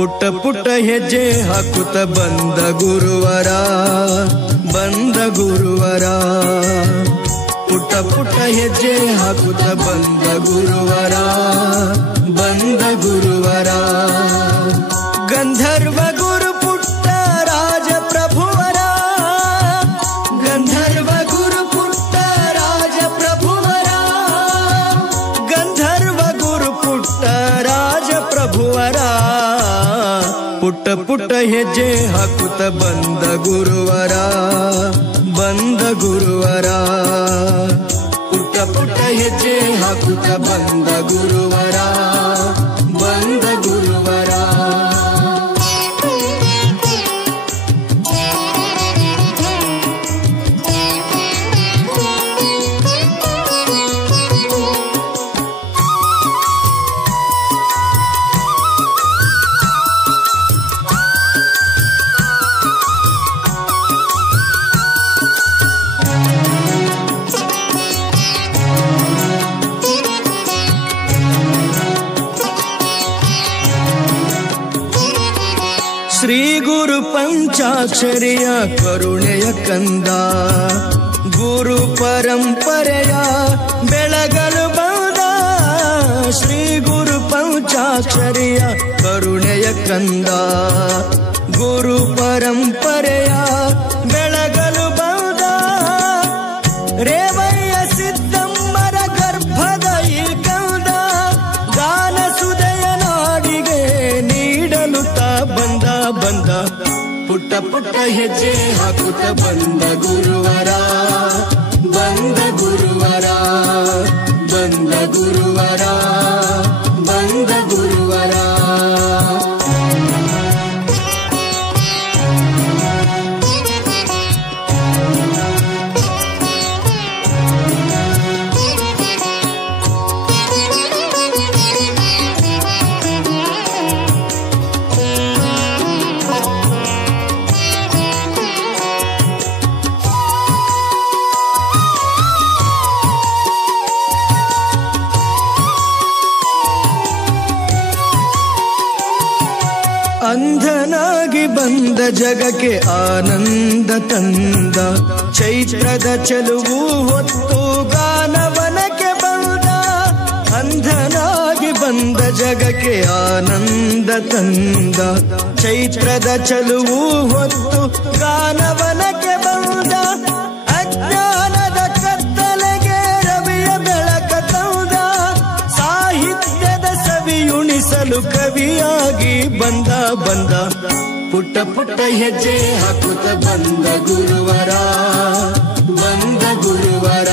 ಪುಟ್ಟ ಪುಟ್ಟ ಹೆಜ್ಜೆ ಹಾಕುತ್ತ ಬಂದ ಗುರುವರ, ಬಂದ ಗುರುವರ. ಪುಟ್ಟ ಪುಟ್ಟ ಹೆಜ್ಜೆ ಹಾಕುತ್ತ ಬಂದ ಗುರುವರ, ಬಂದ ಗುರುವರ. ಗಂಧರ್ವ ಗುರು ಪುಟ್ಟ ರಾಜ ಪ್ರಭುವರ, ಗಂಧರ್ವ ಗುರು ಪುಟ್ಟ ರಾಜ ಪ್ರಭುವರ, ಗಂಧರ್ವ ಗುರು ಪುಟ್ಟ ರಾಜ ಪ್ರಭುವರ. ಪುಟ್ಟ ಪುಟ್ಟ ಹೆಜ್ಜೆ ಹಾಕುತ್ತ ಬಂದ ಗುರುವರ, ಬಂದ ಗುರುವರ. ಪುಟ್ಟ ಪುಟ್ಟ ಹೆಜ್ಜೆ ಹಾಕುತ್ತ ಬಂದ ಗುರುವರ, ಬಂದ ಗುರುವರ. ಶ್ರೀ ಗುರು ಪಂಚಾಕ್ಷರಿಯ ಕರುಣೆಯ ಕಂದ, ಗುರು ಪರಂಪರೆಯ ಬೆಳಗಲು ಬಂದ. ಶ್ರೀ ಗುರು ಪಂಚಾಕ್ಷರಿಯ ಕರುಣೆಯ ಕಂದ, ಗುರು ಪರಂಪರೆಯ ಬೆಳಗಲು ಬಂದ. ರೇವಯ್ಯ ಸಿದ್ದಮ್ಮರ ಗರ್ಭದ ಈ ಕಂದ, ಗಾನ ಸುದಯ ನಾಡಿಗೆ ನೀಡಲು ತಾ ಬಂದ ಬಂದ. ಪುಟ್ಟ ಪುಟ್ಟ ಹೆಜ್ಜೆ ಹಾಕುತ್ತ ಬಂದ ಗುರುವರ, ಬಂದ ಗುರುವರ, ಬಂದ ಗುರುವರ, ಬಂದ ಗುರುವರ. ಅಂಧನಾಗಿ ಬಂದ ಜಗಕ್ಕೆ ಆನಂದ ತಂದ, ಚೈತ್ರದ ಚೆಲುವು ಹೊತ್ತು ಗಾನವನಕ್ಕೆ ಬಂದ. ಅಂಧನಾಗಿ ಬಂದ ಜಗಕ್ಕೆ ಆನಂದ ತಂದ, ಚೈತ್ರದ ಚೆಲುವು ಹೊತ್ತು ಗಾನವನಕ್ಕೆ ಬಂದ. ಅಜ್ಞಾನದ ಕತ್ತಲೆಗೆ ರವಿಯ ಬೆಳಕ ತಂದ, ಸಾಹಿತ್ಯದ ಸವಿಯುಣಿಸಲು ಕವಿಯಾಗಿ ಬಂದ ಬಂದ. ಪುಟ್ಟ ಪುಟ್ಟ ಹೆಜ್ಜೆ ಹಾಕುತ್ತ ಬಂದ ಗುರುವರ, ಬಂದ ಗುರುವರ.